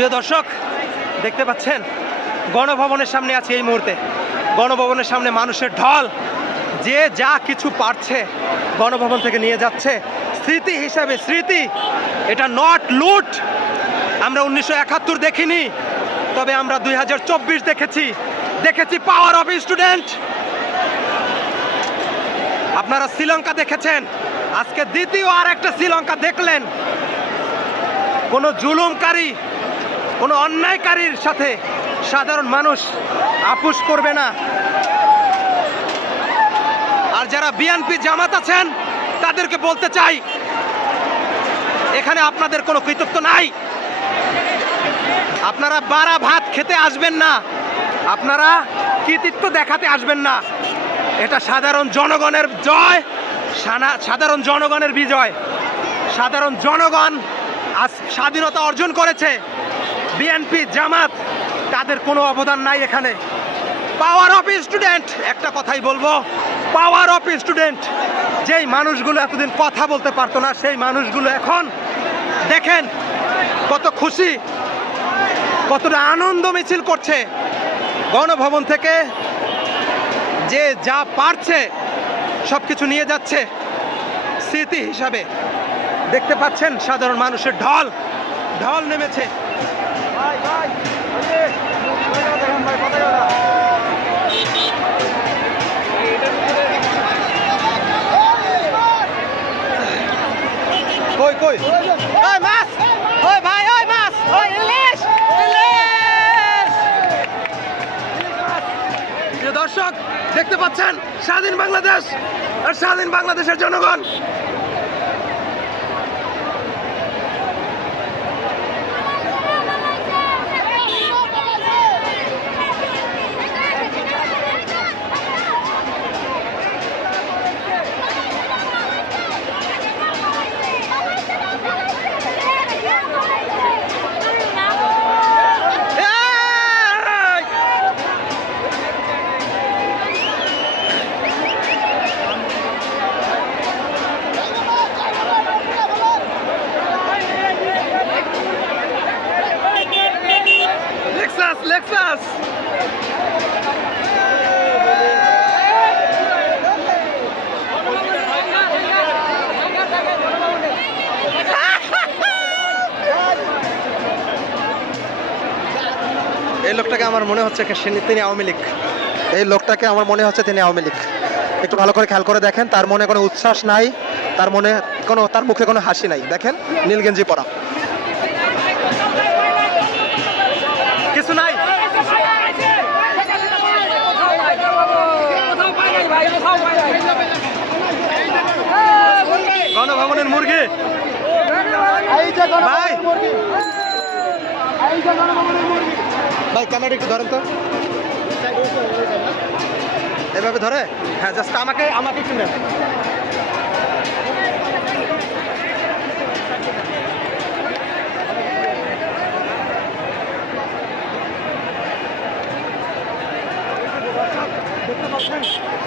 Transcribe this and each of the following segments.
প্রিয় দর্শক, দেখতে পাচ্ছেন, গণভবনের সামনে আছে এই মুহূর্তে। গণভবনের সামনে মানুষের ঢল, যে যা কিছু পারছে গণভবন থেকে নিয়ে যাচ্ছে। স্মৃতি হিসাবে স্মৃতি, এটা নট লুট আমরা উনিশশো একাত্তর দেখিনি, তবে আমরা দুই হাজার চব্বিশ দেখেছি। দেখেছি পাওয়ার অফ স্টুডেন্ট আপনারা শ্রীলঙ্কা দেখেছেন, আজকে দ্বিতীয় আর একটা শ্রীলঙ্কা দেখলেন। কোনো জুলুমকারী কোনো অন্যায়কারীর সাথে সাধারণ মানুষ আপুস করবে না। আর যারা বিএনপি জামাত আছেন, তাদেরকে বলতে চাই, এখানে আপনাদের কোনো কৃতিত্ব নাই। আপনারা বারা ভাত খেতে আসবেন না। আপনারা কৃতিত্ব দেখাতে আসবেন না। এটা সাধারণ জনগণের জয় সাধারণ জনগণের বিজয়। সাধারণ জনগণ আজ স্বাধীনতা অর্জন করেছে। বিএনপি, জামাত, তাদের কোনো অবদান নাই এখানে। পাওয়ার অফ স্টুডেন্ট একটা কথাই বলব পাওয়ার অফ স্টুডেন্ট যেই মানুষগুলো এতদিন কথা বলতে পারতো না, সেই মানুষগুলো এখন দেখেন কত খুশি, কতটা আনন্দ মিছিল করছে। গণভবন থেকে যে যা পারছে সব কিছু নিয়ে যাচ্ছে স্মৃতি হিসাবে। দেখতে পাচ্ছেন সাধারণ মানুষের ঢল ঢল নেমেছে। কই কই? ওই মাছ ওই ভাই ওই মাছ ওই ইলিশ ইলিশ। দর্শক দেখতে পাচ্ছেন স্বাধীন বাংলাদেশ আর স্বাধীন বাংলাদেশের জনগণ। এই লোকটাকে আমার মনে হচ্ছে তিনি আওয়ামী লীগ। এই লোকটাকে আমার মনে হচ্ছে তিনি আওয়ামী লীগ। একটু ভালো করে খেয়াল করে দেখেন, তার মনে কোনো উচ্ছ্বাস নাই, তার মনে কোনো তার মুখে কোনো হাসি নাই। দেখেন নীল গেঞ্জি পরা কিছু নাই গণভবনের মুরগি। ভাই। ভাই ক্যামেরা একটু ধরেন তো। এভাবে ধরে? হ্যাঁ জাস্ট আমাকে আমাকে একটু নেন।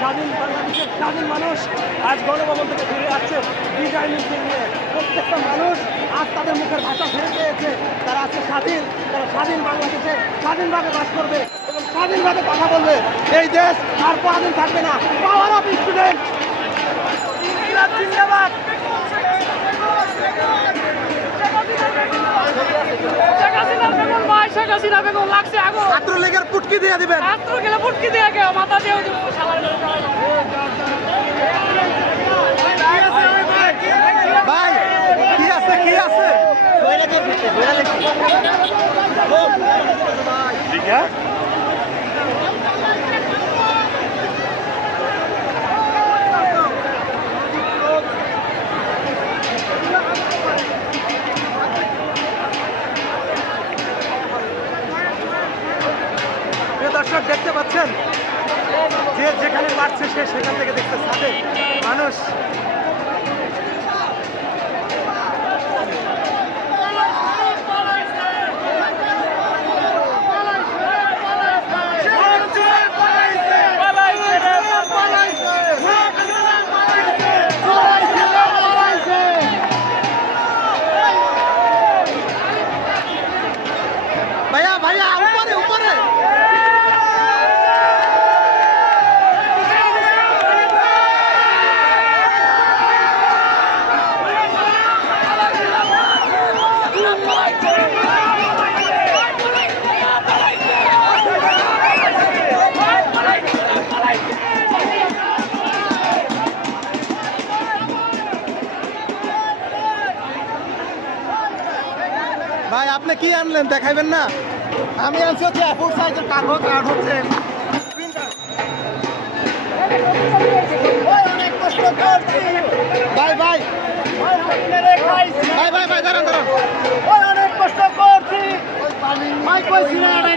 স্বাধীন বাংলাদেশের স্বাধীন মানুষ আজ গণভবন থেকে ফিরে আসছে। ডিজাইনিংকে নিয়ে প্রত্যেকটা মানুষ আজ তাদের মুখের ভাষা ফিরে পেয়েছে। তারা আজকে স্বাধীন, তারা স্বাধীন বাংলাদেশে স্বাধীনভাবে বাস করবে এবং স্বাধীনভাবে কথা বলবে। এই দেশ আর আদিন থাকবে না। পাওয়ার অফ স্টুডেন্ট জিন্দাবাদ শেখ হাসিনা বেগম ভাই শেখ হাসিনা বেগম লাগছে আগুন ছাত্রলীগের পুটকি দিয়ে দিবেন। রাত্র গেলে ফুটকি দিয়ে গে মাথা দিয়ে দিব ভাই কি আছে কি আছে? প্রিয় দর্শক দেখতে পাচ্ছেন যে যেখানে পারছে সে সেখান থেকে দেখতে সাথে মানুষ। আপনি কি আনলেন দেখাইবেন না? আমি আনছি হচ্ছে অ্যাপোর্ট সাইজের কাগজ আর হচ্ছে অনেক কষ্ট করছি। ভাই ভাই। ভাই ভাই ভাই দাঁড়ান দাঁড়ান। অনেক কষ্ট করছি। ভাই কই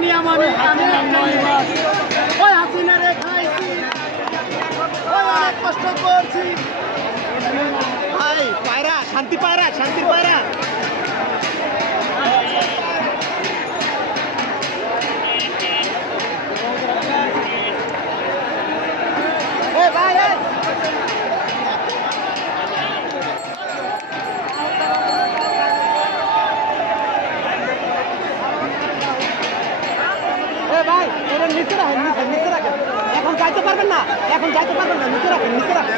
নিয়ে আমি আমি ওই হাসিনা রে খাইছি অনেক কষ্ট করছি। নিচে রাখেন, নিচে নিচে রাখেন। এখন যাইতে পারবেন না, এখন যাইতে পারবেন না, নিচে রাখেন নিচে রাখেন।